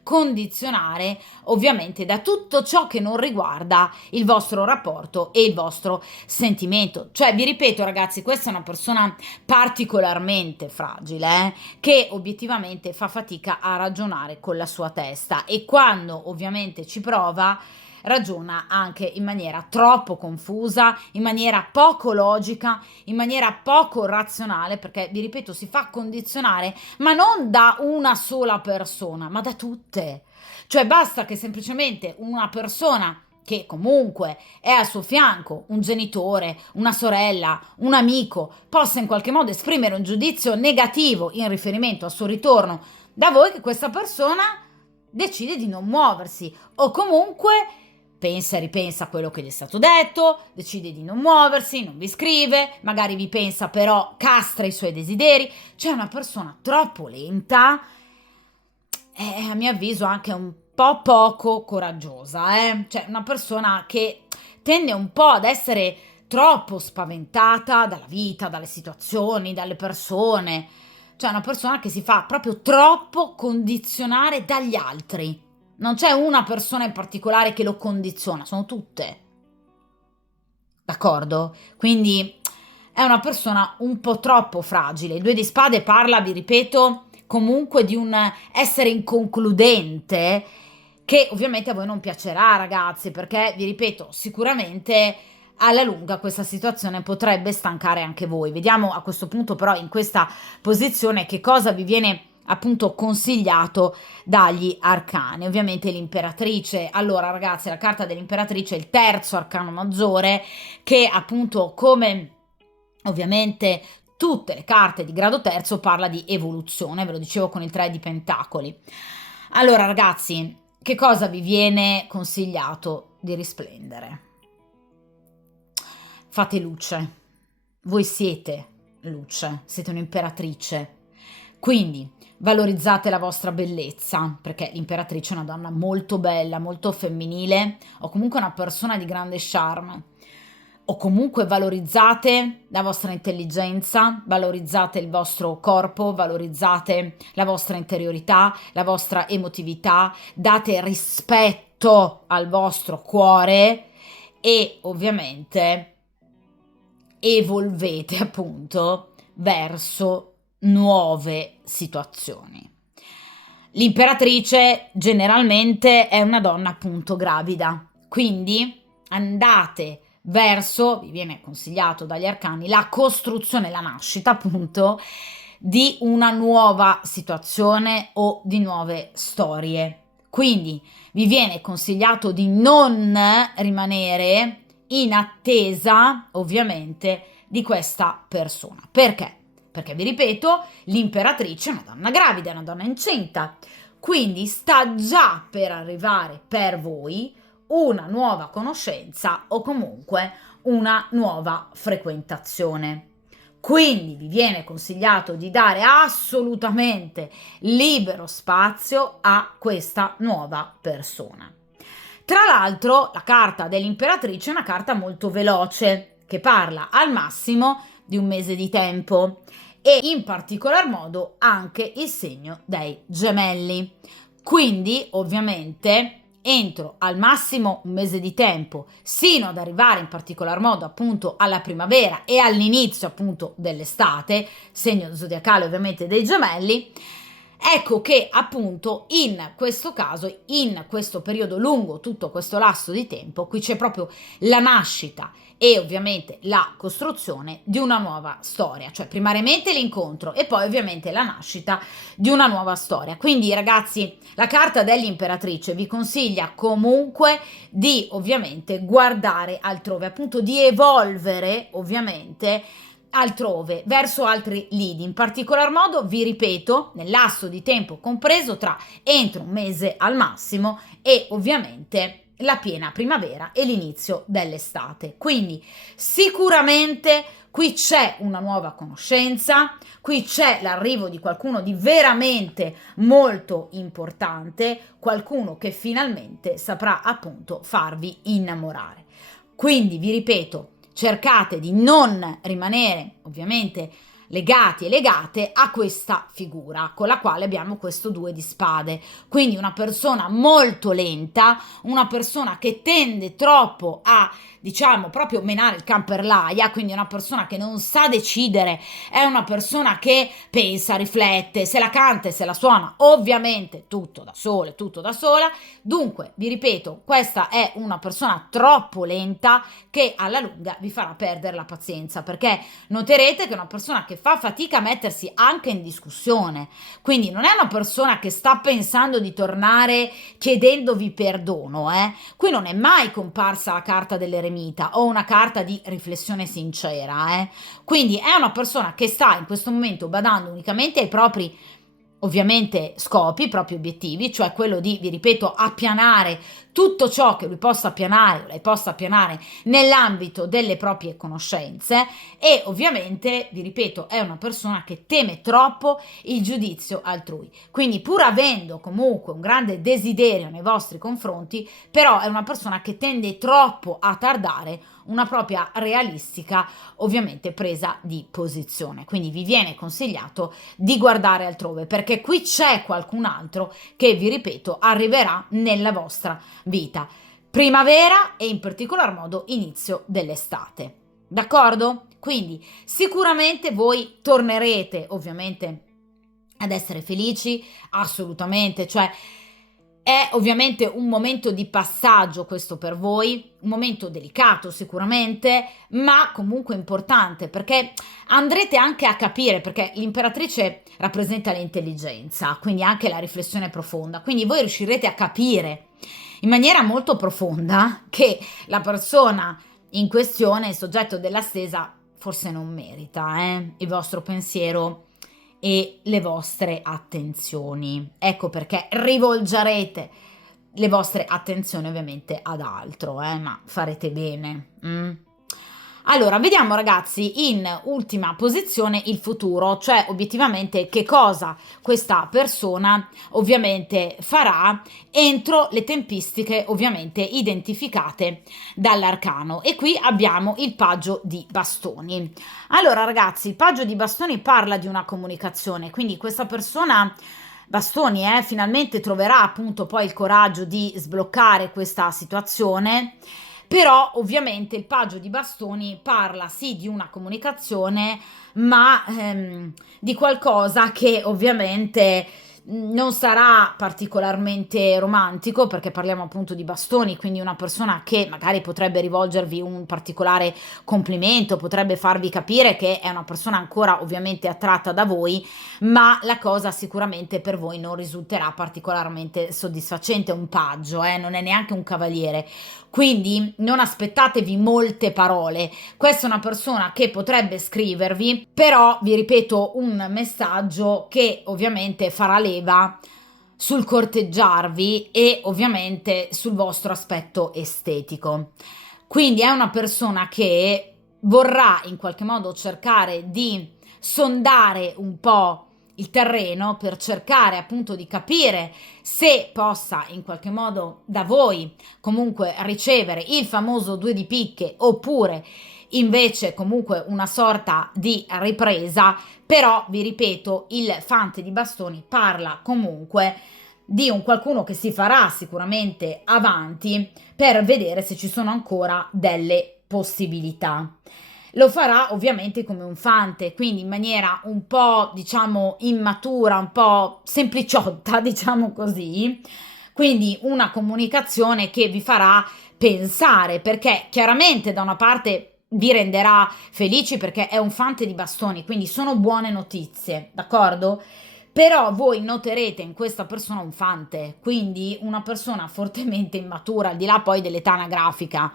condizionare ovviamente da tutto ciò che non riguarda il vostro rapporto e il vostro sentimento. Cioè, vi ripeto, ragazzi, questa è una persona particolarmente fragile, che obiettivamente fa fatica a ragionare con la sua testa e quando ovviamente ci prova ragiona anche in maniera troppo confusa, in maniera poco logica, in maniera poco razionale, perché vi ripeto si fa condizionare, ma non da una sola persona, ma da tutte. Cioè basta che semplicemente una persona che comunque è al suo fianco, un genitore, una sorella, un amico, possa in qualche modo esprimere un giudizio negativo in riferimento al suo ritorno da voi, che questa persona decide di non muoversi o comunque pensa e ripensa a quello che gli è stato detto, decide di non muoversi, non vi scrive, magari vi pensa però castra i suoi desideri. C'è una persona troppo lenta è a mio avviso anche un po' poco coraggiosa, cioè una persona che tende un po' ad essere troppo spaventata dalla vita, dalle situazioni, dalle persone, cioè una persona che si fa proprio troppo condizionare dagli altri. Non c'è una persona in particolare che lo condiziona, sono tutte. D'accordo? Quindi è una persona un po' troppo fragile. Il 2 di spade parla, vi ripeto, comunque di un essere inconcludente che ovviamente a voi non piacerà, ragazzi, perché vi ripeto, sicuramente alla lunga questa situazione potrebbe stancare anche voi. Vediamo a questo punto però in questa posizione che cosa vi viene appunto consigliato dagli arcani. Ovviamente l'imperatrice. Allora, ragazzi, la carta dell'imperatrice è il terzo arcano maggiore che appunto come ovviamente tutte le carte di grado terzo parla di evoluzione, ve lo dicevo con il 3 di pentacoli. Allora, ragazzi, che cosa vi viene consigliato? Di risplendere. Fate luce. Voi siete luce, siete un'imperatrice. Quindi valorizzate la vostra bellezza, perché l'imperatrice è una donna molto bella, molto femminile, o comunque una persona di grande charme. O comunque valorizzate la vostra intelligenza, valorizzate il vostro corpo, valorizzate la vostra interiorità, la vostra emotività, date rispetto al vostro cuore e ovviamente evolvete appunto verso nuove situazioni. L'imperatrice generalmente è una donna appunto gravida, quindi andate verso, vi viene consigliato dagli arcani, la costruzione, la nascita appunto di una nuova situazione o di nuove storie. Quindi vi viene consigliato di non rimanere in attesa, ovviamente, di questa persona. Perché? Perché vi ripeto, l'imperatrice è una donna gravida, è una donna incinta, quindi sta già per arrivare per voi una nuova conoscenza o comunque una nuova frequentazione. Quindi vi viene consigliato di dare assolutamente libero spazio a questa nuova persona. Tra l'altro, la carta dell'imperatrice è una carta molto veloce, che parla al massimo di un mese di tempo e in particolar modo anche il segno dei gemelli. Quindi, ovviamente, entro al massimo un mese di tempo, sino ad arrivare in particolar modo appunto alla primavera e all'inizio appunto dell'estate, segno zodiacale ovviamente dei gemelli, ecco che appunto in questo caso, in questo periodo lungo, tutto questo lasso di tempo, qui c'è proprio la nascita e ovviamente la costruzione di una nuova storia, cioè primariamente l'incontro e poi ovviamente la nascita di una nuova storia. Quindi ragazzi, la carta dell'imperatrice vi consiglia comunque di ovviamente guardare altrove, appunto di evolvere ovviamente altrove, verso altri lidi. In particolar modo, vi ripeto, nel lasso di tempo compreso tra entro un mese al massimo e ovviamente la piena primavera e l'inizio dell'estate. Quindi sicuramente qui c'è una nuova conoscenza, qui c'è l'arrivo di qualcuno di veramente molto importante, qualcuno che finalmente saprà appunto farvi innamorare. Quindi vi ripeto, cercate di non rimanere ovviamente legati e legate a questa figura con la quale abbiamo questo 2 di spade. Quindi una persona molto lenta, una persona che tende troppo a, diciamo, proprio menare il can per l'aia, quindi una persona che non sa decidere, è una persona che pensa, riflette, se la canta e se la suona, ovviamente tutto da sola, tutto da sola. Dunque, vi ripeto, questa è una persona troppo lenta che alla lunga vi farà perdere la pazienza, perché noterete che è una persona che fa fatica a mettersi anche in discussione, quindi non è una persona che sta pensando di tornare chiedendovi perdono, qui non è mai comparsa la carta dell'eremita o una carta di riflessione sincera, quindi è una persona che sta in questo momento badando unicamente ai propri ovviamente scopi, i propri obiettivi, cioè quello di, vi ripeto, appianare tutto ciò che lui possa appianare o lei possa appianare nell'ambito delle proprie conoscenze e ovviamente, vi ripeto, è una persona che teme troppo il giudizio altrui. Quindi pur avendo comunque un grande desiderio nei vostri confronti, però è una persona che tende troppo a tardare una propria realistica, ovviamente, presa di posizione. Quindi vi viene consigliato di guardare altrove, perché qui c'è qualcun altro che, vi ripeto, arriverà nella vostra vita. Primavera e in particolar modo inizio dell'estate. D'accordo? Quindi sicuramente voi tornerete, ovviamente, ad essere felici, assolutamente, cioè è ovviamente un momento di passaggio questo per voi, un momento delicato sicuramente, ma comunque importante, perché andrete anche a capire, perché l'imperatrice rappresenta l'intelligenza, quindi anche la riflessione profonda, quindi voi riuscirete a capire in maniera molto profonda che la persona in questione, il soggetto della stesa, forse non merita il vostro pensiero e le vostre attenzioni. Ecco perché rivolgerete le vostre attenzioni ovviamente ad altro, ma farete bene. Allora, vediamo ragazzi in ultima posizione il futuro, cioè obiettivamente che cosa questa persona ovviamente farà entro le tempistiche ovviamente identificate dall'arcano. E qui abbiamo il paggio di bastoni. Allora ragazzi, il paggio di bastoni parla di una comunicazione, quindi questa persona bastoni finalmente troverà appunto poi il coraggio di sbloccare questa situazione, però ovviamente il paggio di bastoni parla sì di una comunicazione, ma di qualcosa che ovviamente non sarà particolarmente romantico, perché parliamo appunto di bastoni, quindi una persona che magari potrebbe rivolgervi un particolare complimento, potrebbe farvi capire che è una persona ancora ovviamente attratta da voi, ma la cosa sicuramente per voi non risulterà particolarmente soddisfacente. Un paggio, non è neanche un cavaliere, quindi non aspettatevi molte parole. Questa è una persona che potrebbe scrivervi, però vi ripeto un messaggio che ovviamente farà leva sul corteggiarvi e ovviamente sul vostro aspetto estetico. Quindi è una persona che vorrà in qualche modo cercare di sondare un po' il terreno per cercare appunto di capire se possa in qualche modo da voi comunque ricevere il famoso 2 di picche oppure invece comunque una sorta di ripresa, però vi ripeto il fante di bastoni parla comunque di un qualcuno che si farà sicuramente avanti per vedere se ci sono ancora delle possibilità. Lo farà ovviamente come un fante, quindi in maniera un po', diciamo, immatura, un po' sempliciotta, diciamo così. Quindi una comunicazione che vi farà pensare, perché chiaramente da una parte vi renderà felici perché è un fante di bastoni, quindi sono buone notizie, d'accordo? Però voi noterete in questa persona un fante, quindi una persona fortemente immatura, al di là poi dell'età anagrafica,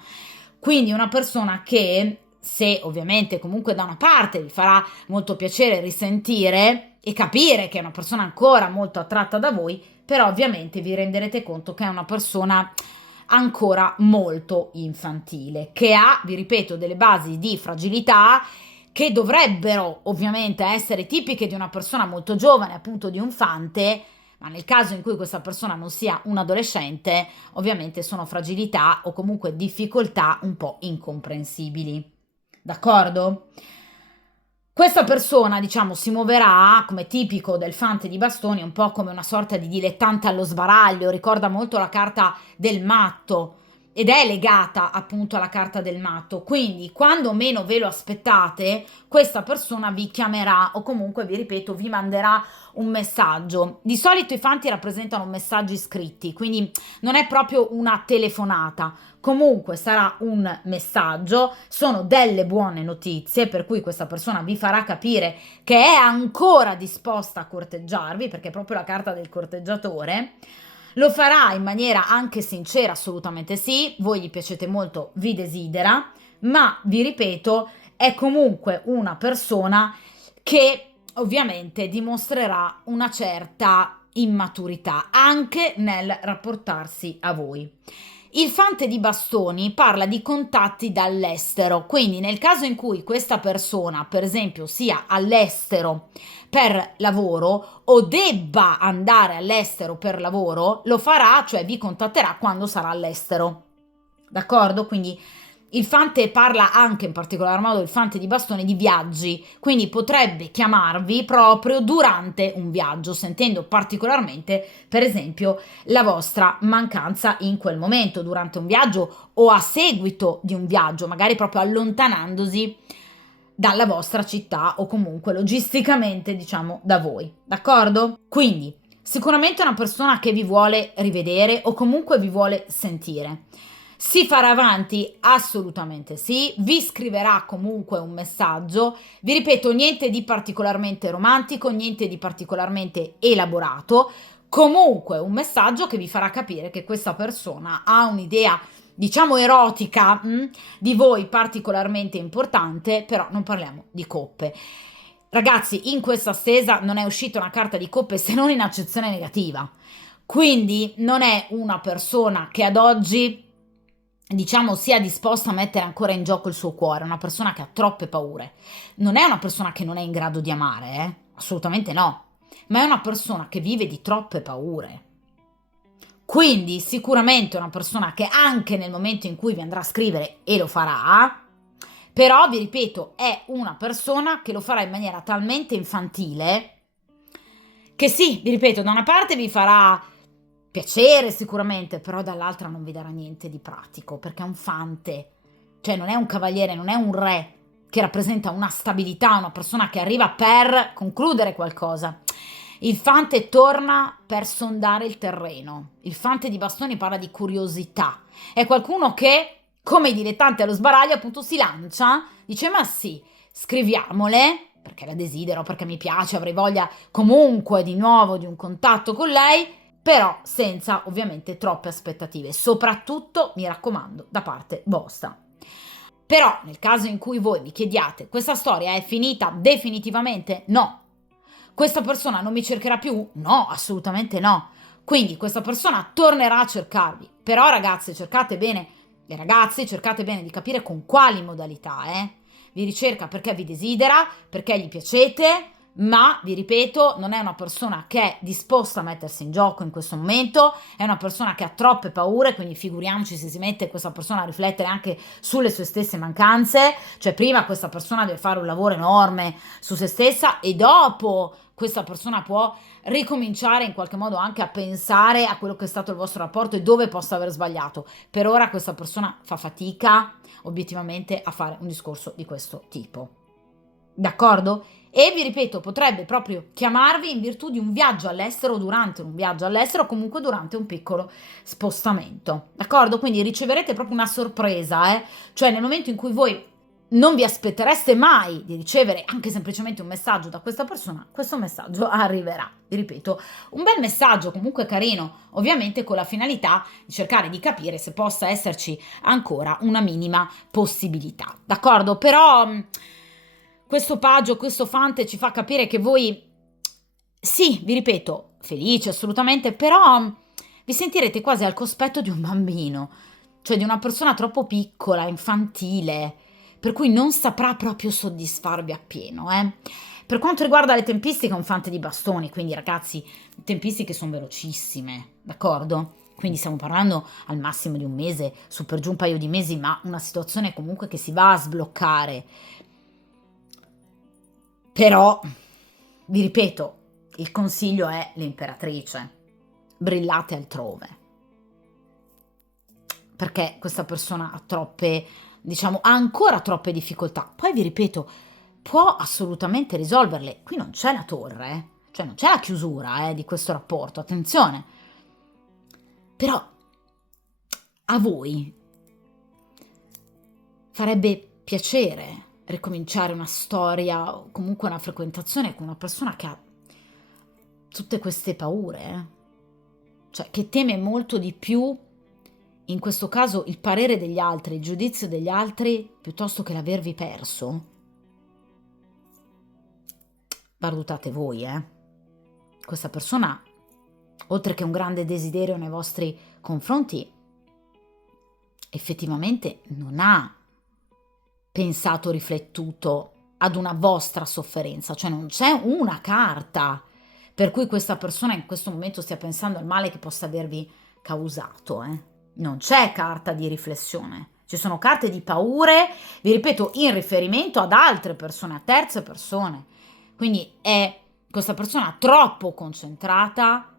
quindi una persona che, se ovviamente comunque da una parte vi farà molto piacere risentire e capire che è una persona ancora molto attratta da voi, però ovviamente vi renderete conto che è una persona ancora molto infantile, che ha, vi ripeto, delle basi di fragilità che dovrebbero ovviamente essere tipiche di una persona molto giovane, appunto di un fante, ma nel caso in cui questa persona non sia un adolescente, ovviamente sono fragilità o comunque difficoltà un po' incomprensibili. D'accordo? Questa persona, diciamo, si muoverà come tipico del fante di bastoni, un po' come una sorta di dilettante allo sbaraglio, ricorda molto la carta del matto ed è legata appunto alla carta del matto. Quindi, quando meno ve lo aspettate, questa persona vi chiamerà o comunque, vi ripeto, vi manderà un messaggio. Di solito i fanti rappresentano messaggi scritti, quindi non è proprio una telefonata. Comunque sarà un messaggio, sono delle buone notizie per cui questa persona vi farà capire che è ancora disposta a corteggiarvi, perché è proprio la carta del corteggiatore. Lo farà in maniera anche sincera, assolutamente sì, voi gli piacete molto, vi desidera, ma vi ripeto, è comunque una persona che ovviamente dimostrerà una certa immaturità anche nel rapportarsi a voi. Il fante di bastoni parla di contatti dall'estero, quindi nel caso in cui questa persona, per esempio, sia all'estero per lavoro o debba andare all'estero per lavoro, lo farà, cioè vi contatterà quando sarà all'estero. D'accordo? Quindi il fante parla anche, in particolar modo il fante di bastoni, di viaggi, quindi potrebbe chiamarvi proprio durante un viaggio, sentendo particolarmente, per esempio, la vostra mancanza in quel momento, durante un viaggio o a seguito di un viaggio, magari proprio allontanandosi dalla vostra città o comunque logisticamente, diciamo, da voi. D'accordo? Quindi, sicuramente è una persona che vi vuole rivedere o comunque vi vuole sentire. Si farà avanti? Assolutamente sì, vi scriverà comunque un messaggio, vi ripeto, niente di particolarmente romantico, niente di particolarmente elaborato, comunque un messaggio che vi farà capire che questa persona ha un'idea, diciamo, erotica di voi particolarmente importante, però non parliamo di coppe. Ragazzi, in questa stesa non è uscita una carta di coppe se non in accezione negativa. Quindi non è una persona che ad oggi, diciamo, sia disposta a mettere ancora in gioco il suo cuore, è una persona che ha troppe paure. Non è una persona che non è in grado di amare, assolutamente no, ma è una persona che vive di troppe paure. Quindi sicuramente è una persona che anche nel momento in cui vi andrà a scrivere, e lo farà, però vi ripeto, è una persona che lo farà in maniera talmente infantile che sì, vi ripeto, da una parte vi farà piacere sicuramente, però dall'altra non vi darà niente di pratico, perché è un fante, cioè non è un cavaliere, non è un re che rappresenta una stabilità, una persona che arriva per concludere qualcosa. Il fante torna per sondare il terreno. Il fante di bastoni parla di curiosità. È qualcuno che, come i dilettanti allo sbaraglio, appunto si lancia, dice ma sì, scriviamole, perché la desidero, perché mi piace, avrei voglia comunque di nuovo di un contatto con lei, però senza ovviamente troppe aspettative, soprattutto mi raccomando da parte vostra. Però nel caso in cui voi vi chiediate questa storia è finita definitivamente? No. Questa persona non mi cercherà più? No, assolutamente no. Quindi questa persona tornerà a cercarvi. Però ragazze, cercate bene, le ragazze, cercate bene di capire con quali modalità, Vi ricerca perché vi desidera, perché gli piacete, ma vi ripeto, non è una persona che è disposta a mettersi in gioco in questo momento, è una persona che ha troppe paure, quindi figuriamoci se si mette questa persona a riflettere anche sulle sue stesse mancanze, cioè prima questa persona deve fare un lavoro enorme su se stessa e dopo questa persona può ricominciare in qualche modo anche a pensare a quello che è stato il vostro rapporto e dove possa aver sbagliato. Per ora questa persona fa fatica obiettivamente a fare un discorso di questo tipo. D'accordo? E vi ripeto, potrebbe proprio chiamarvi in virtù di un viaggio all'estero, durante un viaggio all'estero o comunque durante un piccolo spostamento. D'accordo? Quindi riceverete proprio una sorpresa, Cioè nel momento in cui voi non vi aspettereste mai di ricevere anche semplicemente un messaggio da questa persona, questo messaggio arriverà. Vi ripeto, un bel messaggio comunque carino, ovviamente con la finalità di cercare di capire se possa esserci ancora una minima possibilità. D'accordo? Però questo paggio, questo fante ci fa capire che voi, sì, vi ripeto, felici assolutamente, però vi sentirete quasi al cospetto di un bambino, cioè di una persona troppo piccola, infantile, per cui non saprà proprio soddisfarvi appieno, Per quanto riguarda le tempistiche, è un fante di bastoni, quindi ragazzi, tempistiche sono velocissime, d'accordo? Quindi stiamo parlando al massimo di un mese, su per giù un paio di mesi, ma una situazione comunque che si va a sbloccare. Però, vi ripeto, il consiglio è l'imperatrice. Brillate altrove. Perché questa persona ha troppe, diciamo, ha ancora troppe difficoltà. Poi vi ripeto, può assolutamente risolverle. Qui non c'è la torre, cioè non c'è la chiusura, di questo rapporto, attenzione. Però a voi farebbe piacere ricominciare una storia o comunque una frequentazione con una persona che ha tutte queste paure, cioè che teme molto di più, in questo caso, il parere degli altri, il giudizio degli altri, piuttosto che l'avervi perso. valutate voi, Questa persona, oltre che un grande desiderio nei vostri confronti, effettivamente non ha pensato, riflettuto ad una vostra sofferenza, cioè non c'è una carta per cui questa persona in questo momento stia pensando al male che possa avervi causato, Non c'è carta di riflessione, ci sono carte di paure, vi ripeto, in riferimento ad altre persone, a terze persone. Quindi è questa persona troppo concentrata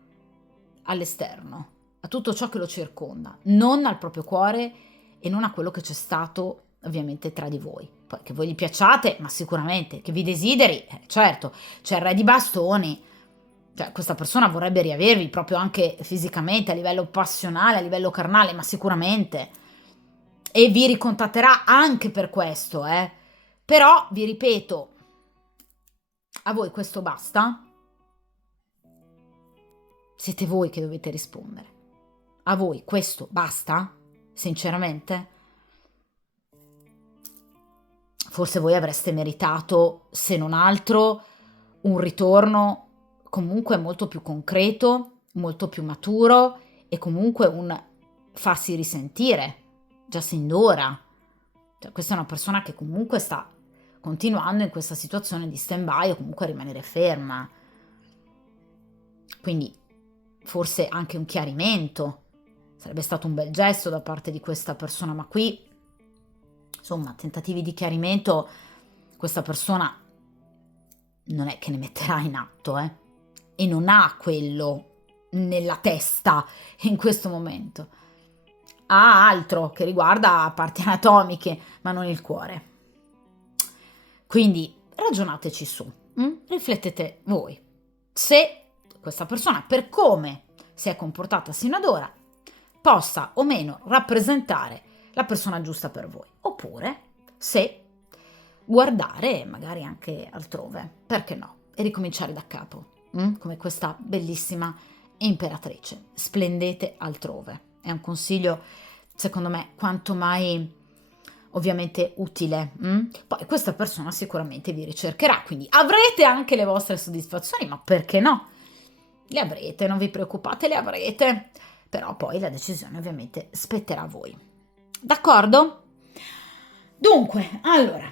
all'esterno, a tutto ciò che lo circonda, non al proprio cuore e non a quello che c'è stato ovviamente tra di voi. Poi che voi gli piacciate, ma sicuramente, che vi desideri, certo, c'è il re di bastoni, cioè questa persona vorrebbe riavervi proprio anche fisicamente, a livello passionale, a livello carnale, ma sicuramente. E vi ricontatterà anche per questo, Però, vi ripeto, a voi questo basta? Siete voi che dovete rispondere. A voi questo basta? Sinceramente? Forse voi avreste meritato, se non altro, un ritorno comunque molto più concreto, molto più maturo e comunque un farsi risentire già sin d'ora. Cioè, questa è una persona che comunque sta continuando in questa situazione di stand-by o comunque a rimanere ferma. Quindi forse anche un chiarimento sarebbe stato un bel gesto da parte di questa persona, ma qui, insomma, tentativi di chiarimento questa persona non è che ne metterà in atto, e non ha quello nella testa in questo momento. Ha altro che riguarda parti anatomiche, ma non il cuore. Quindi ragionateci su, riflettete voi se questa persona, per come si è comportata sino ad ora, possa o meno rappresentare la persona giusta per voi, oppure se guardare magari anche altrove, perché no, e ricominciare da capo, come questa bellissima imperatrice. Splendete altrove. È un consiglio, secondo me, quanto mai ovviamente utile. Poi questa persona sicuramente vi ricercherà, quindi avrete anche le vostre soddisfazioni, ma perché no? Le avrete, non vi preoccupate, le avrete, però poi la decisione ovviamente spetterà a voi. D'accordo? Dunque, allora,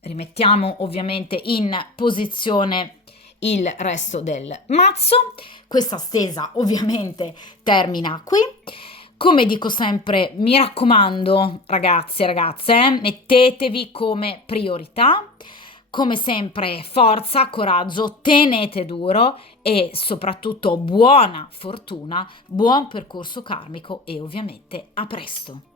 rimettiamo ovviamente in posizione il resto del mazzo. Questa stesa ovviamente termina qui. Come dico sempre, mi raccomando, ragazzi e ragazze, mettetevi come priorità. Come sempre, forza, coraggio, tenete duro e soprattutto buona fortuna, buon percorso karmico e ovviamente a presto.